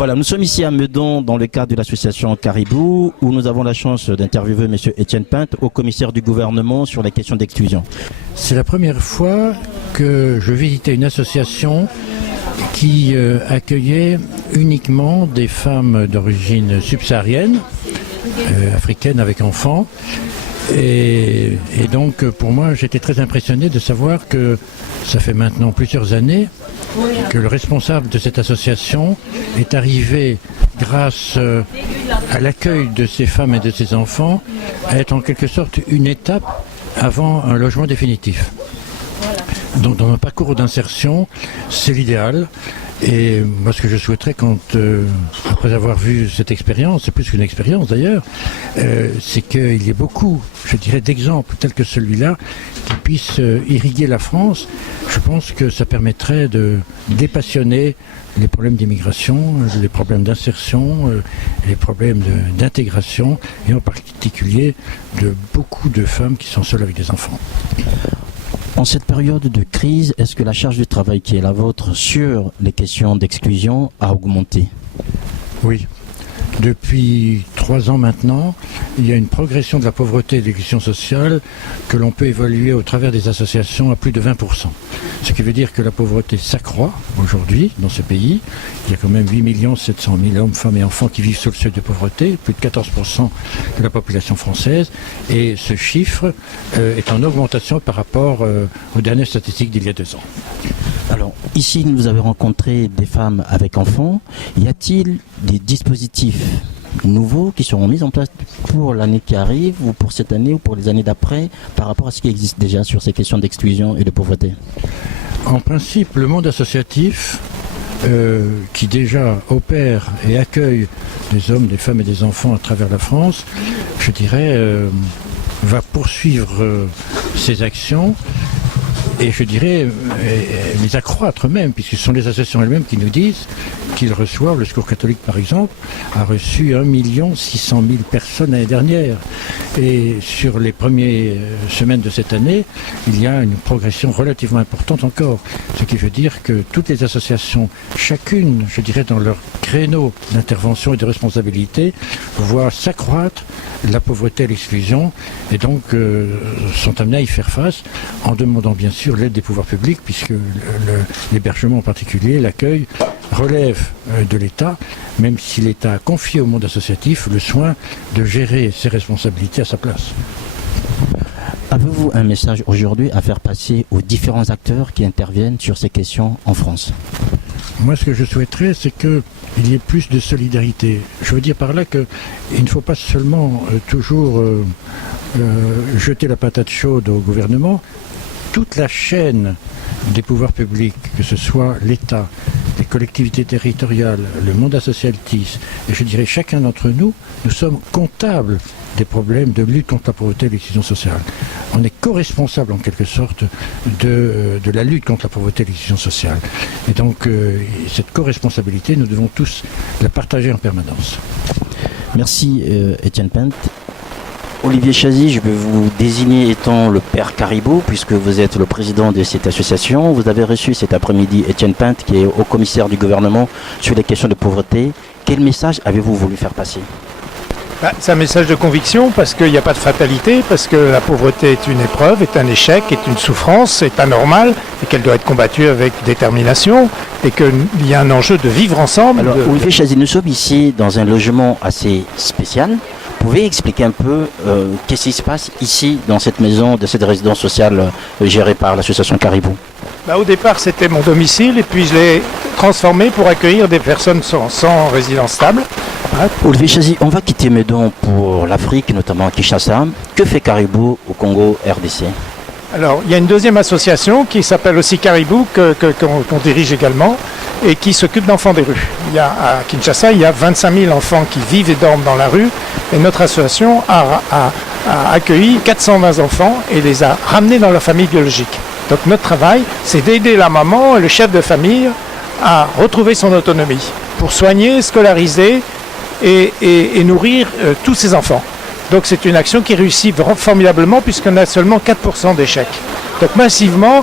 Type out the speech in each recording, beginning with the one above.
Voilà, nous sommes ici à Meudon dans le cadre de l'association Caribou où nous avons la chance d'interviewer M. Étienne Pinte, haut commissaire du gouvernement sur les questions d'exclusion. C'est la première fois que je visitais une association qui accueillait uniquement des femmes d'origine subsaharienne, africaine avec enfants. Et donc pour moi j'étais très impressionné de savoir que ça fait maintenant plusieurs années que le responsable de cette association est arrivé grâce à l'accueil de ces femmes et de ces enfants à être en quelque sorte une étape avant un logement définitif. Donc dans un parcours d'insertion, c'est l'idéal. Et moi ce que je souhaiterais après avoir vu cette expérience, c'est plus qu'une expérience d'ailleurs, c'est qu'il y ait beaucoup, je dirais, d'exemples tels que celui-là qui puissent irriguer la France. Je pense que ça permettrait de dépassionner les problèmes d'immigration, les problèmes d'insertion, les problèmes d'intégration et en particulier de beaucoup de femmes qui sont seules avec des enfants. En cette période de crise, est-ce que la charge de travail qui est la vôtre sur les questions d'exclusion a augmenté? Oui. Depuis 3 ans maintenant, il y a une progression de la pauvreté et de l'exclusion sociale que l'on peut évaluer au travers des associations à plus de 20%. Ce qui veut dire que la pauvreté s'accroît aujourd'hui dans ce pays. Il y a quand même 8 700 000 hommes, femmes et enfants qui vivent sous le seuil de pauvreté, plus de 14% de la population française. Et ce chiffre est en augmentation par rapport aux dernières statistiques d'il y a 2 ans. Alors, ici, vous avez rencontré des femmes avec enfants. Y a-t-il des dispositifs nouveaux qui seront mis en place pour l'année qui arrive, ou pour cette année, ou pour les années d'après, par rapport à ce qui existe déjà sur ces questions d'exclusion et de pauvreté? En principe, le monde associatif, qui déjà opère et accueille des hommes, des femmes et des enfants à travers la France, je dirais, va poursuivre ses actions. Et je dirais les accroître même, puisque ce sont les associations elles-mêmes qui nous disent qu'ils reçoivent, le Secours catholique par exemple, a reçu 1 600 000 personnes l'année dernière. Et sur les premières semaines de cette année, il y a une progression relativement importante encore. Ce qui veut dire que toutes les associations, chacune, je dirais, dans leur créneau d'intervention et de responsabilité, voient s'accroître la pauvreté et l'exclusion, et donc sont amenées à y faire face en demandant bien sûr l'aide des pouvoirs publics, puisque l'hébergement en particulier, l'accueil, relève de l'État, même si l'État a confié au monde associatif le soin de gérer ses responsabilités à sa place. Avez-vous un message aujourd'hui à faire passer aux différents acteurs qui interviennent sur ces questions en France? Moi, ce que je souhaiterais, c'est qu'il y ait plus de solidarité. Je veux dire par là qu'il ne faut pas seulement toujours jeter la patate chaude au gouvernement. Toute la chaîne des pouvoirs publics, que ce soit l'État, les collectivités territoriales, le monde associatif, et je dirais chacun d'entre nous, nous sommes comptables des problèmes de lutte contre la pauvreté et l'exclusion sociale. On est co-responsable en quelque sorte de la lutte contre la pauvreté et l'exclusion sociale. Et donc cette co-responsabilité, nous devons tous la partager en permanence. Merci Étienne Pinte. Olivier Chazy, je vais vous désigner étant le père Caribou, puisque vous êtes le président de cette association. Vous avez reçu cet après-midi Étienne Pinte, qui est haut commissaire du gouvernement sur les questions de pauvreté. Quel message avez-vous voulu faire passer? C'est un message de conviction, parce qu'il n'y a pas de fatalité, parce que la pauvreté est une épreuve, est un échec, est une souffrance, est anormale, et qu'elle doit être combattue avec détermination, et qu'il y a un enjeu de vivre ensemble. Alors, Olivier Chazy, nous sommes ici dans un logement assez spécial. Vous pouvez expliquer un peu qu'est-ce qui se passe ici, dans cette maison, de cette résidence sociale gérée par l'association Caribou? Au départ, c'était mon domicile, et puis je l'ai transformé pour accueillir des personnes sans résidence stable. Olivier Chazy, on va quitter Meudon pour l'Afrique, notamment à Kinshasa. Que fait Caribou au Congo RDC? Alors, il y a une deuxième association qui s'appelle aussi Caribou, qu'on dirige également, et qui s'occupe d'enfants des rues. À Kinshasa, il y a 25 000 enfants qui vivent et dorment dans la rue, et notre association a accueilli 420 enfants et les a ramenés dans leur famille biologique. Donc notre travail, c'est d'aider la maman et le chef de famille à retrouver son autonomie, pour soigner, scolariser et nourrir tous ces enfants. Donc c'est une action qui réussit formidablement, puisqu'on a seulement 4% d'échecs. Donc massivement,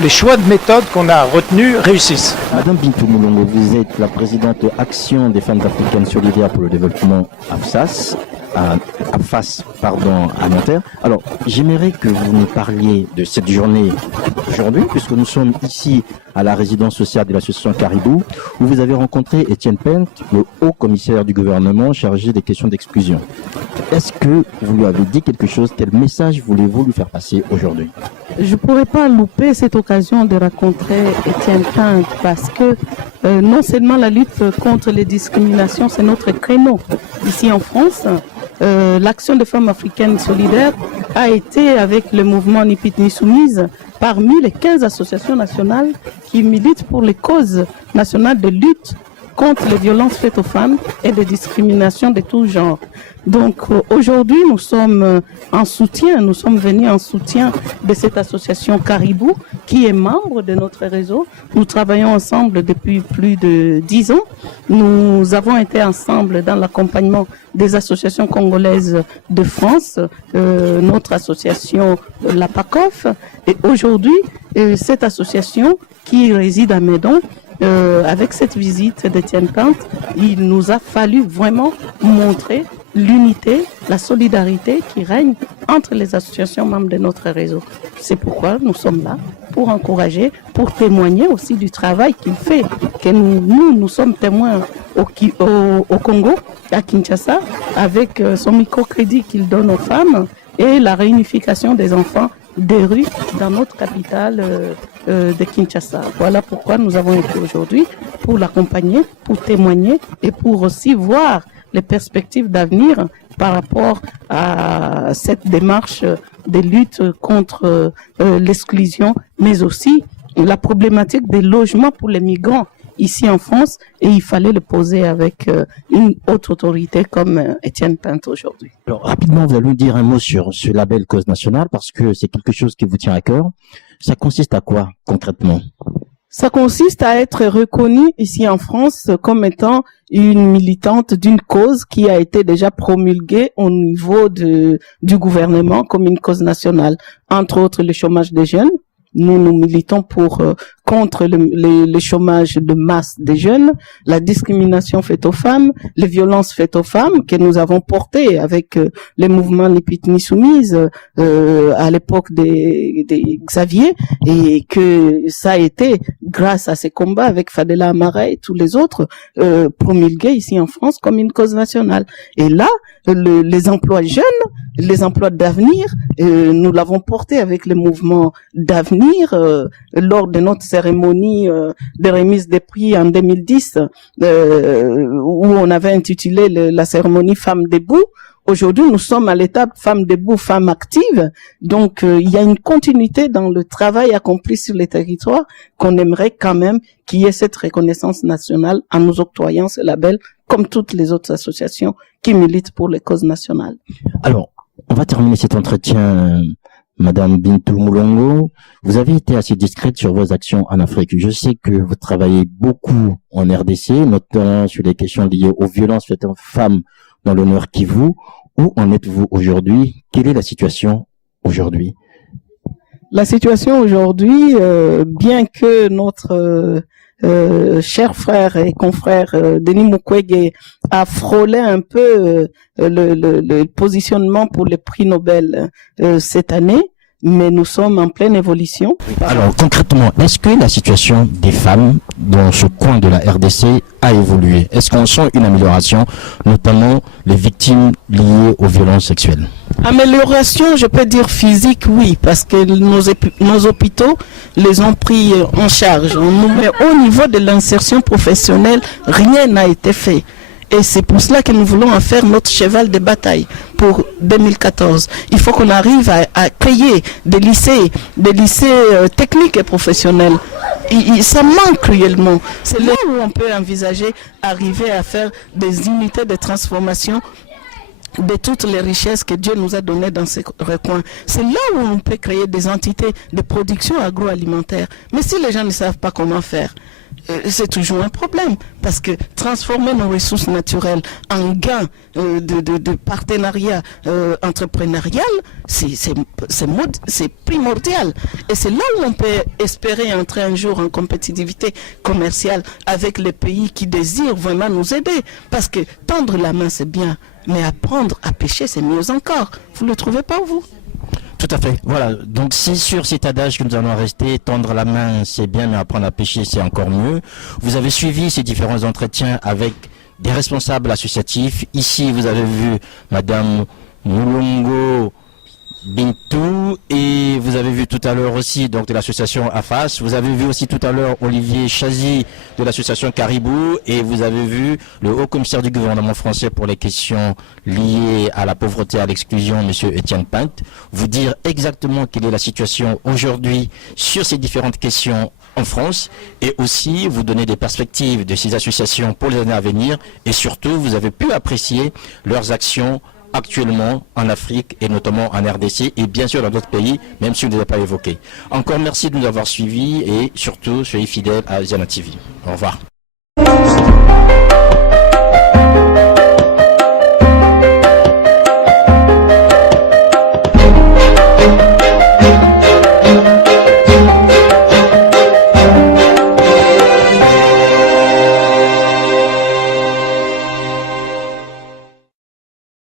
les choix de méthode qu'on a retenus réussissent. Madame Bintou Moulongo, vous êtes la présidente de Action des femmes africaines solidaires pour le développement AFSAS. À Nanterre. Alors, j'aimerais que vous nous parliez de cette journée aujourd'hui, puisque nous sommes ici à la résidence sociale de l'association Caribou, où vous avez rencontré Etienne Pent, le haut commissaire du gouvernement chargé des questions d'exclusion. Est-ce que vous lui avez dit quelque chose? Quel message voulez-vous lui faire passer aujourd'hui? Je ne pourrais pas louper cette occasion de rencontrer Etienne Pent parce que non seulement la lutte contre les discriminations, c'est notre créneau ici en France. L'action des femmes africaines solidaires a été, avec le mouvement Ni Pit Ni Soumise, parmi les 15 associations nationales qui militent pour les causes nationales de lutte contre les violences faites aux femmes et les discriminations de tout genre. Donc aujourd'hui, nous sommes venus en soutien de cette association Caribou qui est membre de notre réseau. Nous travaillons ensemble depuis plus de 10 ans. Nous avons été ensemble dans l'accompagnement des associations congolaises de France, notre association la PACOF. Et aujourd'hui, cette association qui réside à Médon, avec cette visite d'Etienne Pent, il nous a fallu vraiment montrer l'unité, la solidarité qui règne entre les associations membres de notre réseau. C'est pourquoi nous sommes là, pour encourager, pour témoigner aussi du travail qu'il fait, que nous sommes témoins au Congo, à Kinshasa, avec son microcrédit qu'il donne aux femmes et la réunification des enfants des rues dans notre capitale de Kinshasa. Voilà pourquoi nous avons été aujourd'hui, pour l'accompagner, pour témoigner et pour aussi voir les perspectives d'avenir par rapport à cette démarche de lutte contre l'exclusion, mais aussi la problématique des logements pour les migrants ici en France, et il fallait le poser avec une haute autorité comme Etienne Pent aujourd'hui. Alors rapidement, vous allez nous dire un mot sur ce label Cause Nationale, parce que c'est quelque chose qui vous tient à cœur. Ça consiste à quoi concrètement? Ça consiste à être reconnue ici en France comme étant une militante d'une cause qui a été déjà promulguée au niveau du gouvernement comme une cause nationale. Entre autres, le chômage des jeunes. Nous militons contre le chômage de masse des jeunes, la discrimination faite aux femmes, les violences faites aux femmes que nous avons portées avec les mouvements Ni Pit Ni Soumise à l'époque des Xavier, et que ça a été grâce à ces combats avec Fadela Amara et tous les autres promulgués ici en France comme une cause nationale. Et là, les emplois jeunes, les emplois d'avenir, nous l'avons porté avec le mouvement d'avenir lors de notre cérémonie de remise des prix en 2010 où on avait intitulé la cérémonie Femmes debout. Aujourd'hui, nous sommes à l'étape Femmes debout, Femmes actives. Donc, il y a une continuité dans le travail accompli sur les territoires qu'on aimerait quand même qu'il y ait cette reconnaissance nationale en nous octroyant ce label, comme toutes les autres associations qui militent pour les causes nationales. Alors, on va terminer cet entretien, Madame Bintou Moulongo. Vous avez été assez discrète sur vos actions en Afrique. Je sais que vous travaillez beaucoup en RDC, notamment sur les questions liées aux violences faites aux femmes dans le Nord Kivu. Où en êtes-vous aujourd'hui? Quelle est la situation aujourd'hui? La situation aujourd'hui, bien que notre cher frère et confrère Denis Mukwege a frôlé un peu le positionnement pour le prix Nobel cette année, mais nous sommes en pleine évolution. Alors concrètement, est-ce que la situation des femmes dans ce coin de la RDC a évolué? Est-ce qu'on sent une amélioration, notamment les victimes liées aux violences sexuelles? Amélioration, je peux dire physique, oui, parce que nos hôpitaux les ont pris en charge. Mais au niveau de l'insertion professionnelle, rien n'a été fait. Et c'est pour cela que nous voulons en faire notre cheval de bataille pour 2014. Il faut qu'on arrive à créer des lycées techniques et professionnels. Ça manque cruellement. C'est là où on peut envisager arriver à faire des unités de transformation de toutes les richesses que Dieu nous a données dans ces recoins. C'est là où on peut créer des entités de production agroalimentaire. Mais si les gens ne savent pas comment faire, c'est toujours un problème, parce que transformer nos ressources naturelles en gains de partenariat entrepreneurial, c'est primordial. Et c'est là où on peut espérer entrer un jour en compétitivité commerciale avec les pays qui désirent vraiment nous aider. Parce que tendre la main, c'est bien, mais apprendre à pêcher, c'est mieux encore. Vous ne le trouvez pas, vous? Tout à fait. Voilà. Donc, c'est sur cet adage que nous allons rester. Tendre la main, c'est bien, mais apprendre à pêcher, c'est encore mieux. Vous avez suivi ces différents entretiens avec des responsables associatifs. Ici, vous avez vu Madame Moulongo Bintou, et vous avez vu tout à l'heure aussi donc de l'association AFAS, vous avez vu aussi tout à l'heure Olivier Chazy de l'association Caribou, et vous avez vu le haut commissaire du gouvernement français pour les questions liées à la pauvreté et à l'exclusion, monsieur Étienne Pinte, vous dire exactement quelle est la situation aujourd'hui sur ces différentes questions en France, et aussi vous donner des perspectives de ces associations pour les années à venir, et surtout vous avez pu apprécier leurs actions actuellement en Afrique et notamment en RDC et bien sûr dans d'autres pays, même si vous ne les avez pas évoqués. Encore merci de nous avoir suivis et surtout soyez fidèles à Ziana TV. Au revoir.